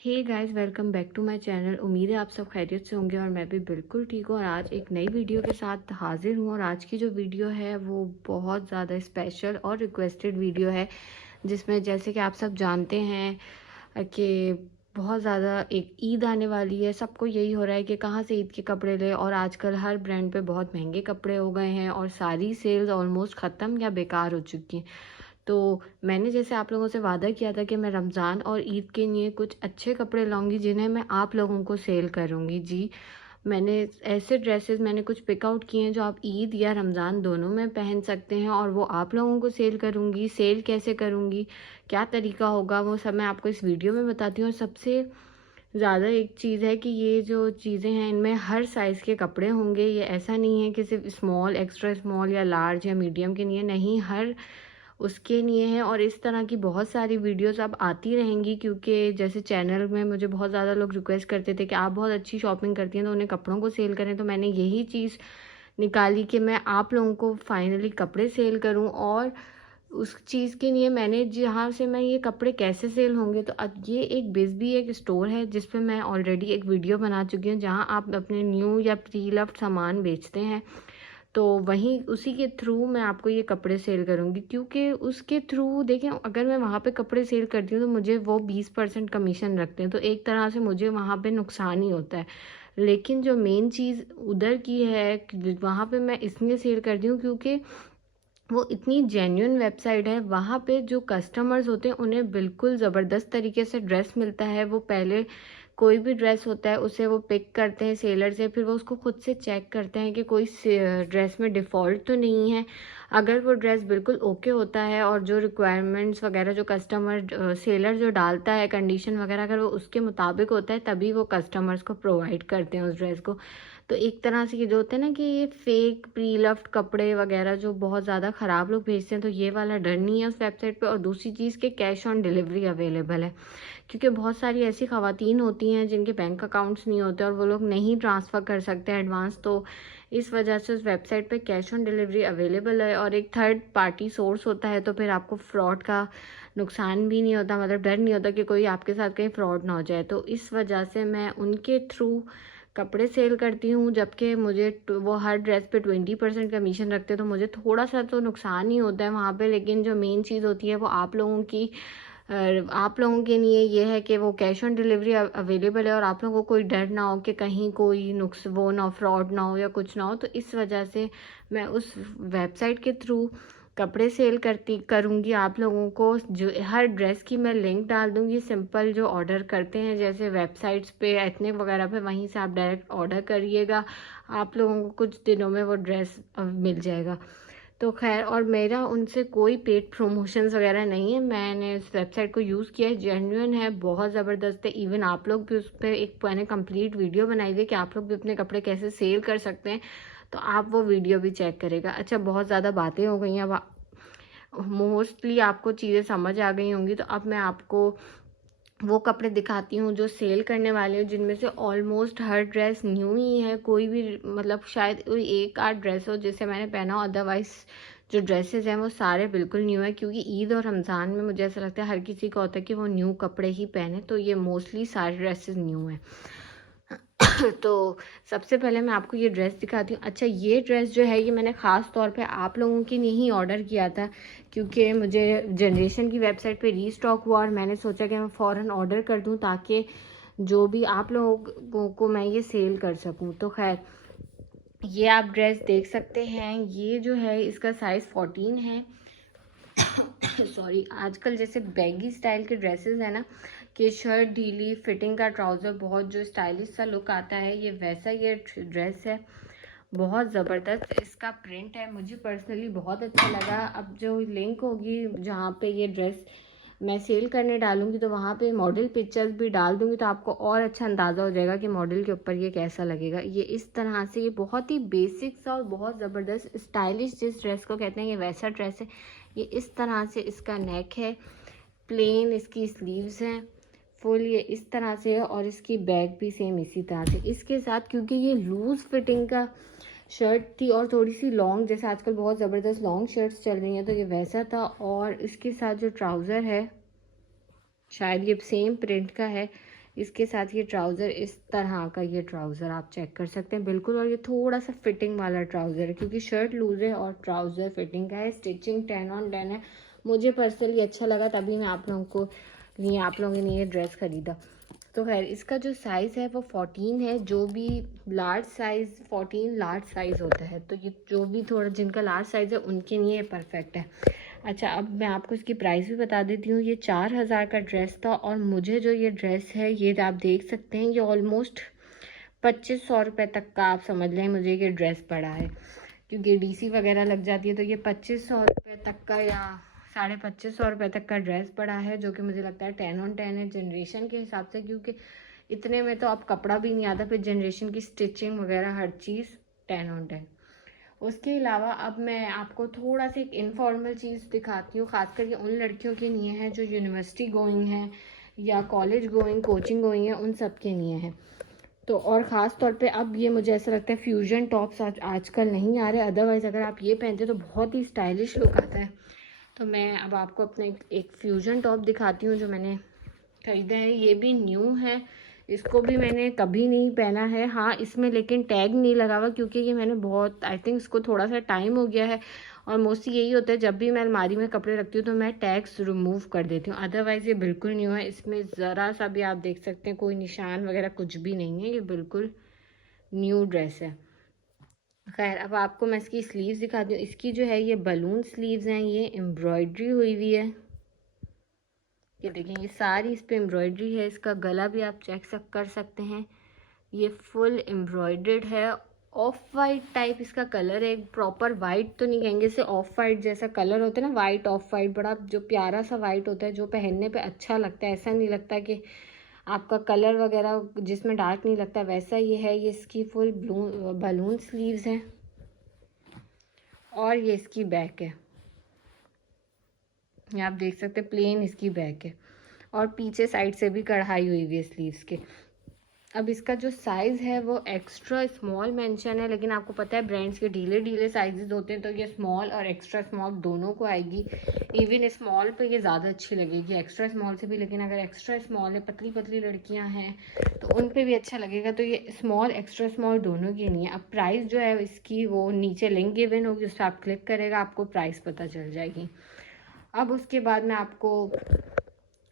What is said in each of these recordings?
Hey guys, welcome back to my channel. उम्मीद है आप सब खैरियत से होंगे और मैं भी बिल्कुल ठीक हूँ। और आज एक नई वीडियो के साथ हाजिर हूँ। और आज की जो वीडियो है वो बहुत ज़्यादा स्पेशल और रिक्वेस्टेड वीडियो है, जिसमें जैसे कि आप सब जानते हैं कि बहुत ज़्यादा एक ईद आने वाली है। सबको यही हो रहा है कि कहाँ से ईद के कपड़े लें, और आजकल हर ब्रांड पे बहुत महंगे कपड़े हो गए हैं और सारी सेल्स ऑलमोस्ट ख़त्म या बेकार हो चुकी हैं। तो मैंने जैसे आप लोगों से वादा किया था कि मैं रमज़ान और ईद के लिए कुछ अच्छे कपड़े लाऊंगी जिन्हें मैं आप लोगों को सेल करूंगी। जी, मैंने ऐसे ड्रेसेस मैंने कुछ पिक आउट किए हैं जो आप ईद या रमज़ान दोनों में पहन सकते हैं, और वो आप लोगों को सेल करूंगी। सेल कैसे करूंगी, क्या तरीका होगा, वो सब मैं आपको इस वीडियो में बताती हूँ। और सबसे ज़्यादा एक चीज़ है कि ये जो चीज़ें हैं इनमें हर साइज़ के कपड़े होंगे। ये ऐसा नहीं है कि सिर्फ स्मॉल, एक्स्ट्रा स्मॉल या लार्ज या मीडियम के लिए, नहीं, हर उसके लिए हैं। और इस तरह की बहुत सारी वीडियोस अब आती रहेंगी, क्योंकि जैसे चैनल में मुझे बहुत ज़्यादा लोग रिक्वेस्ट करते थे कि आप बहुत अच्छी शॉपिंग करती हैं तो उन्हें कपड़ों को सेल करें। तो मैंने यही चीज़ निकाली कि मैं आप लोगों को फाइनली कपड़े सेल करूं। और उस चीज़ के लिए मैंने जहाँ से मैं ये कपड़े कैसे सेल होंगे, तो अब ये एक बिजबी एक स्टोर है जिस पे मैं ऑलरेडी एक वीडियो बना चुकी हूँ, जहाँ आप अपने न्यू या प्री लव्ड सामान बेचते हैं। तो वहीं उसी के थ्रू मैं आपको ये कपड़े सेल करूँगी, क्योंकि उसके थ्रू देखें, अगर मैं वहाँ पे कपड़े सेल करती हूँ तो मुझे वो 20% कमीशन रखते हैं, तो एक तरह से मुझे वहाँ पे नुकसान ही होता है। लेकिन जो मेन चीज़ उधर की है, वहाँ पे मैं इसलिए सेल करती हूँ क्योंकि वो इतनी जेन्युइन वेबसाइट है। वहाँ पे जो कस्टमर्स होते हैं उन्हें बिल्कुल ज़बरदस्त तरीके से ड्रेस मिलता है। वो पहले कोई भी ड्रेस होता है उसे वो पिक करते हैं सेलर से, फिर वो उसको खुद से चेक करते हैं कि कोई ड्रेस में डिफ़ॉल्ट तो नहीं है। अगर वो ड्रेस बिल्कुल ओके होता है और जो रिक्वायरमेंट्स वगैरह जो कस्टमर सेलर जो डालता है कंडीशन वगैरह, अगर वो उसके मुताबिक होता है तभी वो कस्टमर्स को प्रोवाइड करते हैं उस ड्रेस को। तो एक तरह से ये जो होता है ना कि ये फेक प्री लव्ड कपड़े वगैरह जो बहुत ज़्यादा ख़राब लोग भेजते हैं, तो ये वाला डर नहीं है उस वेबसाइट पे। और दूसरी चीज़ के कैश ऑन डिलीवरी अवेलेबल है, क्योंकि बहुत सारी ऐसी ख़वातीन होती हैं जिनके बैंक अकाउंट्स नहीं होते और वो लोग नहीं ट्रांसफ़र कर सकते एडवांस। तो इस वजह से उस वेबसाइट पे कैश ऑन डिलीवरी अवेलेबल है। और एक थर्ड पार्टी सोर्स होता है, तो फिर आपको फ्रॉड का नुकसान भी नहीं होता, मतलब डर नहीं होता कि कोई आपके साथ कहीं फ्रॉड ना हो जाए। तो इस वजह से मैं उनके थ्रू कपड़े सेल करती हूँ, जबकि मुझे वो हर ड्रेस पे 20% कमीशन रखते हैं, तो मुझे थोड़ा सा तो नुकसान ही होता है वहाँ पे। लेकिन जो मेन चीज़ होती है वो आप लोगों के लिए ये है कि वो कैश ऑन डिलीवरी अवेलेबल है, और आप लोगों को कोई डर ना हो कि कहीं कोई नुक्स वो ना हो, फ्रॉड ना हो या कुछ ना हो। तो इस वजह से मैं उस वेबसाइट के थ्रू कपड़े सेल करूँगी आप लोगों को। जो हर ड्रेस की मैं लिंक डाल दूँगी, सिंपल जो ऑर्डर करते हैं जैसे वेबसाइट्स पे एथनिक वगैरह पे, वहीं से आप डायरेक्ट ऑर्डर करिएगा, आप लोगों को कुछ दिनों में वो ड्रेस मिल जाएगा। तो खैर, और मेरा उनसे कोई पेड प्रमोशंस वगैरह नहीं है। मैंने इस वेबसाइट को यूज़ किया है, जेन्युइन है, बहुत ज़बरदस्त है। इवन आप लोग भी उस पर एक मैंने कंप्लीट वीडियो बनाई हुई है कि आप लोग भी अपने कपड़े कैसे सेल कर सकते हैं, तो आप वो वीडियो भी चेक करेगा। अच्छा, बहुत ज़्यादा बातें हो गई हैं, अब मोस्टली आपको चीज़ें समझ आ गई होंगी। तो अब मैं आपको वो कपड़े दिखाती हूँ जो सेल करने वाले हूँ, जिनमें से ऑलमोस्ट हर ड्रेस न्यू ही है। कोई भी मतलब शायद कोई एक आध ड्रेस हो जिसे मैंने पहना हो, अदरवाइज जो ड्रेसेस हैं वो सारे बिल्कुल न्यू है। क्योंकि ईद और रमज़ान में मुझे ऐसा लगता है हर किसी को होता है कि वो न्यू कपड़े ही पहने, तो ये मोस्टली सारे ड्रेसेस न्यू हैं। तो सबसे पहले मैं आपको ये ड्रेस दिखाती हूँ। अच्छा, ये ड्रेस जो है ये मैंने ख़ास तौर पे आप लोगों के लिए ही ऑर्डर किया था, क्योंकि मुझे जनरेशन की वेबसाइट पे रीस्टॉक हुआ और मैंने सोचा कि मैं फ़ौरन ऑर्डर कर दूँ ताकि जो भी आप लोगों को मैं ये सेल कर सकूँ। तो खैर, ये आप ड्रेस देख सकते हैं। ये जो है इसका साइज़ 14 है। सॉरी, आजकल जैसे बैगी स्टाइल के ड्रेसेस है ना, कि शर्ट ढीली फिटिंग का ट्राउज़र, बहुत जो स्टाइलिश सा लुक आता है, ये वैसा ये ड्रेस है। बहुत ज़बरदस्त इसका प्रिंट है, मुझे पर्सनली बहुत अच्छा लगा। अब जो लिंक होगी जहाँ पे ये ड्रेस मैं सेल करने डालूंगी, तो वहाँ पे मॉडल पिक्चर्स भी डाल दूंगी, तो आपको और अच्छा अंदाज़ा हो जाएगा कि मॉडल के ऊपर ये कैसा लगेगा। ये इस तरह से, ये बहुत ही बेसिक सा और बहुत ज़बरदस्त स्टाइलिश जिस ड्रेस को कहते हैं, ये वैसा ड्रेस है। ये इस तरह से इसका नेक है, प्लेन इसकी स्लीव्स हैं, फुल ये इस तरह से है, और इसकी बैक भी सेम इसी तरह से इसके साथ। क्योंकि ये लूज़ फिटिंग का शर्ट थी और थोड़ी सी लॉन्ग, जैसे आजकल बहुत ज़बरदस्त लॉन्ग शर्ट्स चल रही हैं, तो ये वैसा था। और इसके साथ जो ट्राउज़र है शायद ये सेम प्रिंट का है, इसके साथ ये ट्राउज़र, इस तरह का ये ट्राउज़र आप चेक कर सकते हैं बिल्कुल। और ये थोड़ा सा फिटिंग वाला ट्राउज़र है क्योंकि शर्ट लूज़ है और ट्राउज़र फिटिंग का है। स्टिचिंग 10 on 10 है। मुझे पर्सनली अच्छा लगा, तभी मैं आप लोगों के लिए ये ड्रेस ख़रीदा। तो खैर इसका जो साइज़ है वो 14 है। जो भी लार्ज साइज़ 14 लार्ज साइज़ होता है, तो ये जो भी थोड़ा जिनका लार्ज साइज़ है उनके लिए परफेक्ट है। अच्छा, अब मैं आपको इसकी प्राइस भी बता देती हूँ। ये 4000 का ड्रेस था और मुझे जो ये ड्रेस है ये आप देख सकते हैं, ये ऑलमोस्ट 2500 रुपये तक का आप समझ लें मुझे ये ड्रेस पड़ा है। क्योंकि डीसी वगैरह लग जाती है तो ये 2500 रुपये तक का या 2550 रुपये तक का ड्रेस पड़ा है, जो कि मुझे लगता है 10 on 10 है जनरेशन के हिसाब से। क्योंकि इतने में तो अब कपड़ा भी नहीं आता, फिर जनरेशन की स्टिचिंग वगैरह हर चीज़ 10 on 10। उसके अलावा अब मैं आपको थोड़ा सा एक इनफॉर्मल चीज़ दिखाती हूँ, ख़ासकर ये उन लड़कियों के लिए हैं जो यूनिवर्सिटी गोइंग हैं या कॉलेज गोइंग, कोचिंग गोइंग है, उन सब के लिए हैं। तो और ख़ास तौर पे अब ये मुझे ऐसा लगता है फ्यूजन टॉप्स आजकल नहीं आ रहे, अदरवाइज़ अगर आप ये पहनते तो बहुत ही स्टाइलिश लुक आता है। तो मैं अब आपको अपना एक फ्यूजन टॉप दिखाती हूँ जो मैंने ख़रीदा है। ये भी न्यू है, इसको भी मैंने कभी नहीं पहना है। हाँ, इसमें लेकिन टैग नहीं लगा हुआ क्योंकि ये मैंने बहुत, आई थिंक इसको थोड़ा सा टाइम हो गया है। और मोस्टली यही होता है, जब भी मैं अलमारी में कपड़े रखती हूँ तो मैं टैग्स रिमूव कर देती हूँ। अदरवाइज़ ये बिल्कुल न्यू है, इसमें ज़रा सा भी आप देख सकते हैं कोई निशान वगैरह कुछ भी नहीं है, ये बिल्कुल न्यू ड्रेस है। खैर अब आपको मैं इसकी स्लीव्स दिखाती हूँ। इसकी जो है ये बलून स्लीव्स हैं, ये एम्ब्रॉयडरी हुई हुई है। ये देखें, ये सारी इस पे एम्ब्रॉयडरी है। इसका गला भी आप चेक कर सकते हैं, ये फुल एम्ब्रॉयडर्ड है। ऑफ वाइट टाइप इसका कलर है, प्रॉपर वाइट तो नहीं कहेंगे, इसे ऑफ वाइट जैसा कलर होता है ना, वाइट ऑफ वाइट, बड़ा जो प्यारा सा वाइट होता है जो पहनने पे अच्छा लगता है। ऐसा नहीं लगता कि आपका कलर वगैरह जिसमें डार्क नहीं लगता, वैसा ये है। ये इसकी फुल बलून स्लीव्स हैं और ये इसकी बैक है, ये आप देख सकते हैं प्लेन इसकी बैक है और पीछे साइड से भी कढ़ाई हुई हुई है स्लीव्स के। अब इसका जो साइज़ है वो एक्स्ट्रा स्मॉल मेंशन है, लेकिन आपको पता है ब्रांड्स के ढीले ढीले साइजेस होते हैं, तो ये स्मॉल और एक्स्ट्रा स्मॉल दोनों को आएगी। इवन स्मॉल पे ये ज़्यादा अच्छी लगेगी एक्स्ट्रा स्मॉल से भी, लेकिन अगर एक्स्ट्रा स्मॉल है, पतली पतली लड़कियां हैं तो उन पे भी अच्छा लगेगा। तो ये स्मॉल एक्स्ट्रा स्मॉल दोनों की नहीं है। अब प्राइस जो है इसकी वो नीचे लिंक गिवन होगी, उस पर आप क्लिक करेगा आपको प्राइस पता चल जाएगी। अब उसके बाद मैं आपको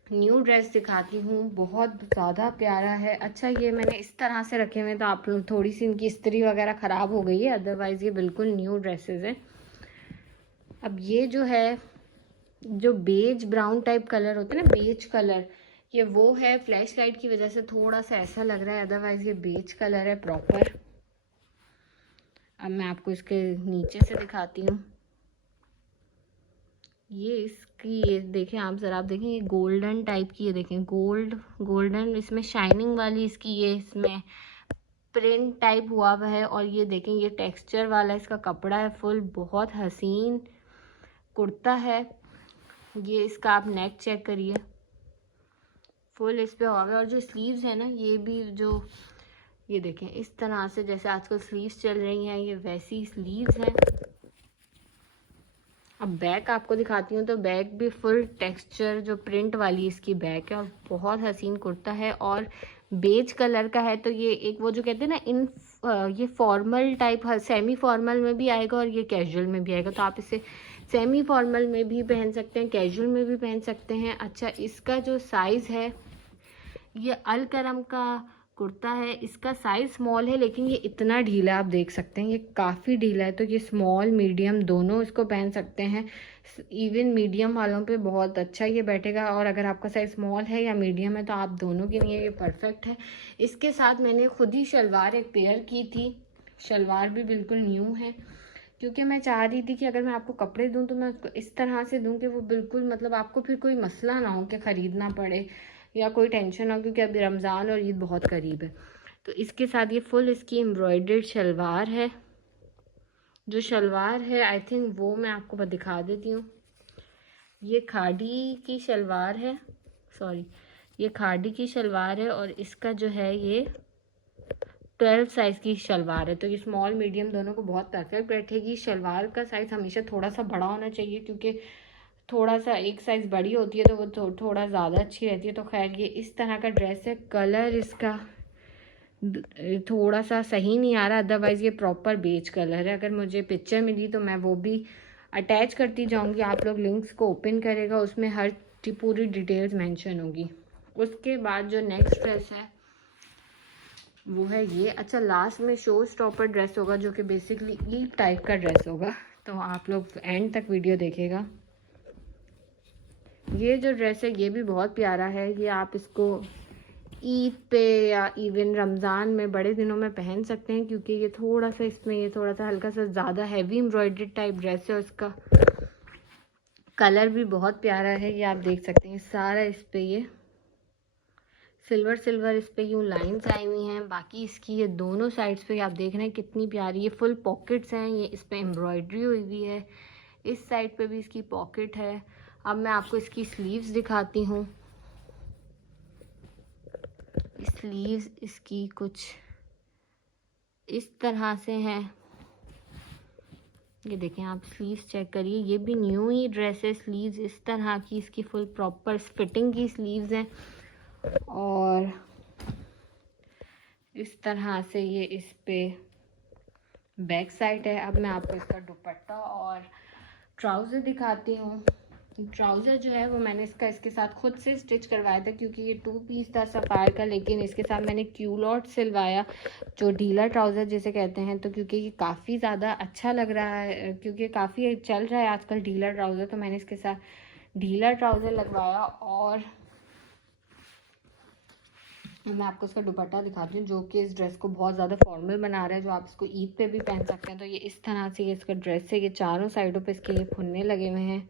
न्यू ड्रेस दिखाती हूँ, बहुत ज़्यादा प्यारा है। अच्छा, ये मैंने इस तरह से रखे हुए तो आप लोग थोड़ी सी इनकी इस्त्री वगैरह ख़राब हो गई है, अदरवाइज़ ये बिल्कुल न्यू ड्रेसेस हैं। अब ये जो है, जो बेज ब्राउन टाइप कलर होता है ना, बेज कलर, ये वो है। फ्लैश लाइट की वजह से थोड़ा सा ऐसा लग रहा है, अदरवाइज़ ये बेज कलर है प्रॉपर। अब मैं आपको इसके नीचे से दिखाती हूँ। ये इसकी, ये देखें आप ज़रा, आप देखें ये गोल्डन टाइप की, ये देखें गोल्डन इसमें शाइनिंग वाली इसकी, ये इसमें प्रिंट टाइप हुआ हुआ है। और ये देखें ये टेक्सचर वाला इसका कपड़ा है, फुल बहुत हसीन कुर्ता है। ये इसका आप नेक चेक करिए, फुल इस पे हुआ है। और जो स्लीव्स है ना, ये भी जो, ये देखें इस तरह से जैसे आजकल स्लीव्स चल रही हैं, ये वैसी स्लीव्स हैं। अब बैक आपको दिखाती हूँ, तो बैक भी फुल टेक्सचर जो प्रिंट वाली इसकी बैक है और बहुत हसीन कुर्ता है और बेज कलर का है। तो ये एक वो जो कहते हैं ना, ये फॉर्मल टाइप, सेमी फॉर्मल में भी आएगा और ये कैजुअल में भी आएगा। तो आप इसे सेमी फॉर्मल में भी पहन सकते हैं, कैजुअल में भी पहन सकते हैं। अच्छा, इसका जो साइज़ है, ये अल करम का कुर्ता है, इसका साइज़ स्मॉल है लेकिन ये इतना ढीला आप देख सकते हैं, ये काफ़ी ढीला है। तो ये स्मॉल मीडियम दोनों इसको पहन सकते हैं। इवन मीडियम वालों पे बहुत अच्छा ये बैठेगा, और अगर आपका साइज़ स्मॉल है या मीडियम है तो आप दोनों के लिए ये परफेक्ट है। इसके साथ मैंने खुद ही शलवार एक पेयर की थी, शलवार भी बिल्कुल न्यू है, क्योंकि मैं चाह रही थी कि अगर मैं आपको कपड़े दूँ तो मैं उसको इस तरह से दूँ कि वो बिल्कुल, मतलब आपको फिर कोई मसला ना हो कि ख़रीदना पड़े या कोई टेंशन हो, क्योंकि अभी रमज़ान और ईद बहुत करीब है। तो इसके साथ ये फुल इसकी एम्ब्रॉयडर्ड शलवार है। जो शलवार है आई थिंक वो मैं आपको दिखा देती हूँ। ये खाड़ी की शलवार है, सॉरी, ये खाड़ी की शलवार है और इसका जो है ये 12 साइज़ की शलवार है। तो ये स्मॉल मीडियम दोनों को बहुत परफेक्ट बैठेगी। शलवार का साइज़ हमेशा थोड़ा सा बड़ा होना चाहिए, क्योंकि थोड़ा सा एक साइज़ बड़ी होती है तो वो थोड़ा ज़्यादा अच्छी रहती है। तो खैर ये इस तरह का ड्रेस है। कलर इसका थोड़ा सा सही नहीं आ रहा, अदरवाइज़ ये प्रॉपर बेज कलर है। अगर मुझे पिक्चर मिली तो मैं वो भी अटैच करती जाऊंगी, आप लोग लिंक्स को ओपन करेगा, उसमें हर पूरी डिटेल्स मेंशन होगी। उसके बाद जो नेक्स्ट ड्रेस है वो है ये। अच्छा, लास्ट में शो स्टॉपर ड्रेस होगा जो कि बेसिकली ई टाइप का ड्रेस होगा, तो आप लोग एंड तक वीडियो देखेगा। ये जो ड्रेस है ये भी बहुत प्यारा है। ये आप इसको ईद पे या इवन रमज़ान में बड़े दिनों में पहन सकते हैं, क्योंकि ये थोड़ा सा इसमें ये थोड़ा सा हल्का सा ज़्यादा हैवी एम्ब्रॉयडरी टाइप ड्रेस है। उसका कलर भी बहुत प्यारा है। ये आप देख सकते हैं सारा इस पे ये सिल्वर सिल्वर इस पे यूँ लाइंस आई हुई हैं। बाकी इसकी ये दोनों साइड्स पे आप देख रहे हैं कितनी प्यारी, ये फुल पॉकेट्स हैं। ये इस पे एम्ब्रॉयडरी हुई हुई है। इस साइड पे भी इसकी पॉकेट है। अब मैं आपको इसकी स्लीव्स दिखाती हूँ। स्लीव्स इसकी कुछ इस तरह से हैं। ये देखें आप, स्लीव्स चेक करिए, ये भी न्यू ही ड्रेस है। स्लीव्स इस तरह की इसकी फुल प्रॉपर फिटिंग की स्लीव्स हैं और इस तरह से ये इस पे बैक साइड है। अब मैं आपको इसका दुपट्टा और ट्राउज़र दिखाती हूँ। ट्राउज़र जो है वो मैंने इसके साथ खुद से स्टिच करवाया था, क्योंकि ये 2 पीस था सफ़ायर का, लेकिन इसके साथ मैंने क्यूलॉट सिलवाया, जो ढीला ट्राउज़र जिसे कहते हैं। तो क्योंकि ये काफ़ी ज़्यादा अच्छा लग रहा है, क्योंकि काफ़ी चल रहा है आजकल ढीला ट्राउज़र, तो मैंने इसके साथ ढीला ट्राउज़र लगवाया। और मैं आपको इसका दुपट्टा दिखाती हूँ जो कि इस ड्रेस को बहुत ज़्यादा फॉर्मल बना रहा है, जो आप इसको ईद पे भी पहन सकते हैं। तो ये इस तरह से ये इसका ड्रेस है। ये चारों साइडों पे इसके ये फुन्ने लगे हुए हैं।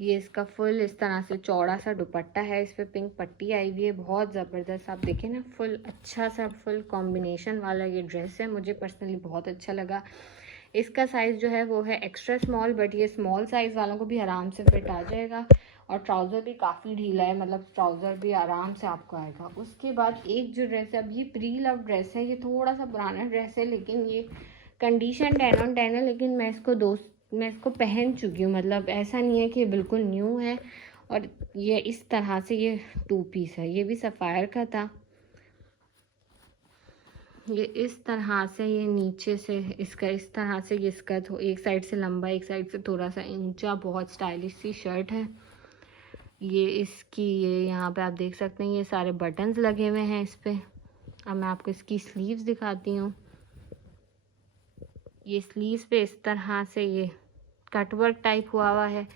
ये इसका फुल इस तरह से चौड़ा सा दुपट्टा है। इस पर पिंक पट्टी आई हुई है, बहुत ज़बरदस्त। आप देखें ना, फुल अच्छा सा फुल कॉम्बिनेशन वाला ये ड्रेस है। मुझे पर्सनली बहुत अच्छा लगा। इसका साइज़ जो है वो है एक्स्ट्रा स्मॉल, बट ये स्मॉल साइज़ वालों को भी आराम से फिट आ जाएगा। और ट्राउज़र भी काफ़ी ढीला है, मतलब ट्राउज़र भी आराम से आपको आएगा। उसके बाद एक जो ड्रेस है, अब ये प्री लव ड्रेस है। ये थोड़ा सा पुराना ड्रेस है, लेकिन ये कंडीशन 10 on 10 है। लेकिन मैं इसको पहन चुकी हूँ, मतलब ऐसा नहीं है कि ये बिल्कुल न्यू है। और ये इस तरह से ये 2 पीस है। ये भी सफ़ायर का था। ये इस तरह से ये नीचे से इसका इस तरह से ये इसका तो एक साइड से लंबा, एक साइड से थोड़ा सा ऊंचा, बहुत स्टाइलिश सी शर्ट है। ये इसकी ये यहाँ पे आप देख सकते हैं ये सारे बटन्स लगे हुए हैं इस पे। अब मैं आपको इसकी स्लीव्स दिखाती हूँ। ये स्लीव्स पे इस तरह से ये कटवर्क टाइप हुआ है।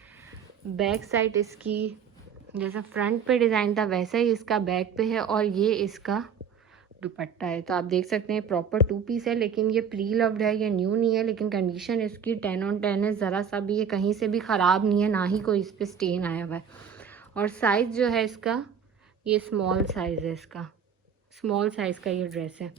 बैक साइड इसकी जैसा फ्रंट पे डिज़ाइन था वैसा ही इसका बैक पे है, और ये इसका दुपट्टा है। तो आप देख सकते हैं प्रॉपर 2 पीस है, लेकिन ये प्री लव्ड है, ये न्यू नहीं है। लेकिन कंडीशन इसकी 10 on 10 है, ज़रा सा भी ये कहीं से भी ख़राब नहीं है, ना ही कोई इस पर स्टेन आया हुआ है। और साइज़ जो है इसका ये स्मॉल साइज़ है, इसका स्मॉल साइज़ का ये ड्रेस है।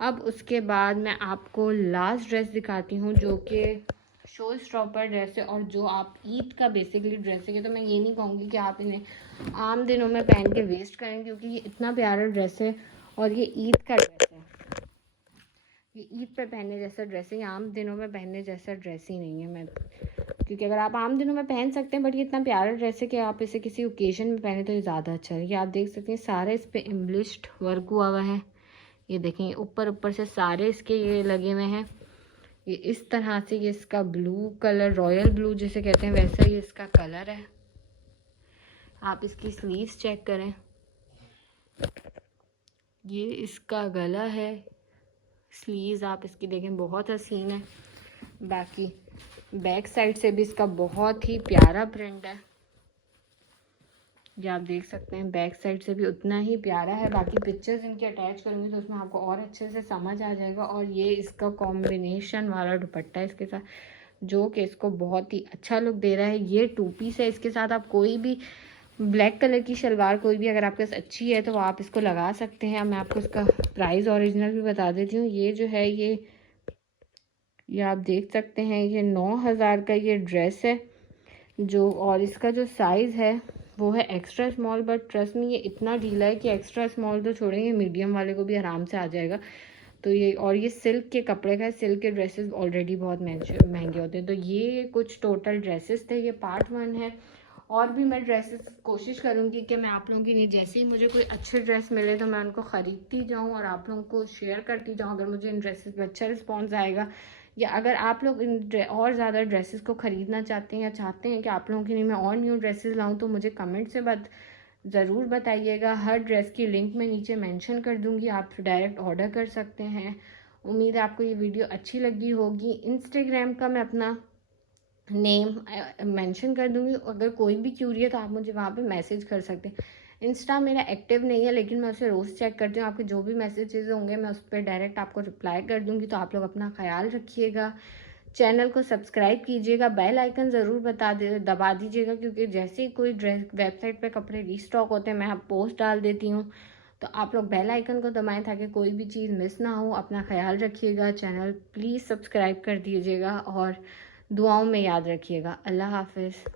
अब उसके बाद मैं आपको लास्ट ड्रेस दिखाती हूँ जो कि शो स्टॉपर ड्रेस है, और जो आप ईद का बेसिकली ड्रेस है। तो मैं ये नहीं कहूँगी कि आप इन्हें आम दिनों में पहन के वेस्ट करें, क्योंकि ये इतना प्यारा ड्रेस है और ये ईद का ड्रेस है। ये ईद पे पहनने जैसा ड्रेस है, ये आम दिनों में पहनने जैसा ड्रेस ही नहीं है। क्योंकि अगर आप आम दिनों में पहन सकते हैं, बट ये इतना प्यारा ड्रेस है कि आप इसे किसी ओकेजन में पहने तो ये ज़्यादा अच्छा है। ये आप देख सकते हैं सारे इस पर एम्ब्लिश्ड वर्क हुआ हुआ है। ये देखें ऊपर से सारे इसके ये लगे हुए हैं। ये इस तरह से ये इसका ब्लू कलर, रॉयल ब्लू जिसे कहते हैं, वैसा ही इसका कलर है। आप इसकी स्लीव्स चेक करें, ये इसका गला है। स्लीव्स आप इसकी देखें बहुत हसीन है। बाकी बैक साइड से भी इसका बहुत ही प्यारा प्रिंट है। ये आप देख सकते हैं बैक साइड से भी उतना ही प्यारा है। बाकी पिक्चर्स इनके अटैच करूँगी तो उसमें आपको और अच्छे से समझ आ जाएगा। और ये इसका कॉम्बिनेशन वाला दुपट्टा है इसके साथ, जो कि इसको बहुत ही अच्छा लुक दे रहा है। ये 2 पीस है। इसके साथ आप कोई भी ब्लैक कलर की शलवार कोई भी अगर आपके पास अच्छी है तो आप इसको लगा सकते हैं। अब मैं आपको इसका प्राइस ओरिजिनल भी बता देती हूँ। ये जो है ये आप देख सकते हैं ये 9000 का ये ड्रेस है जो, और इसका जो साइज़ है वो है एक्स्ट्रा स्मॉल। बट ट्रस्ट में ये इतना ढीला है कि एक्स्ट्रा स्मॉल तो छोड़ेंगे, मीडियम वाले को भी आराम से आ जाएगा। तो ये सिल्क के कपड़े का है। सिल्क के ड्रेसेस ऑलरेडी बहुत महंगे होते हैं। तो ये कुछ टोटल ड्रेसेस थे, ये पार्ट 1 है। और भी मैं ड्रेसेस कोशिश करूँगी कि मैं आप लोगों की नहीं, जैसे ही मुझे कोई अच्छे ड्रेस मिले तो मैं उनको ख़रीदती जाऊँ और आप लोगों को शेयर करती जाऊँ। अगर मुझे इन ड्रेसेस पे अच्छा रिस्पॉन्स आएगा, या अगर आप लोग और ज़्यादा ड्रेसेस को ख़रीदना चाहते हैं या चाहते हैं कि आप लोगों के लिए मैं और न्यू ड्रेसेस लाऊँ, तो मुझे कमेंट से ज़रूर बताइएगा। हर ड्रेस की लिंक मैं नीचे मेंशन कर दूँगी, आप डायरेक्ट ऑर्डर कर सकते हैं। उम्मीद है आपको ये वीडियो अच्छी लगी होगी। इंस्टाग्राम का मैं अपना नेम मेंशन कर दूँगी, अगर कोई भी क्यूरी है तो आप मुझे वहाँ पे मैसेज कर सकते हैं। इंस्टा मेरा एक्टिव नहीं है, लेकिन मैं उसे रोज़ चेक करती हूँ। आपके जो भी मैसेजेस होंगे मैं उस पर डायरेक्ट आपको रिप्लाई कर दूँगी। तो आप लोग अपना ख्याल रखिएगा, चैनल को सब्सक्राइब कीजिएगा, बेल आइकन ज़रूर दबा दीजिएगा, क्योंकि जैसे ही कोई ड्रेस वेबसाइट पे कपड़े रीस्टॉक होते हैं मैं पोस्ट डाल देती हूँ। तो आप लोग बेल आइकन को दबाएं ताकि कोई भी चीज़ मिस ना हो। अपना ख्याल रखिएगा, चैनल प्लीज़ सब्सक्राइब कर दीजिएगा और दुआओं में याद रखिएगा। अल्लाह हाफ़िज़।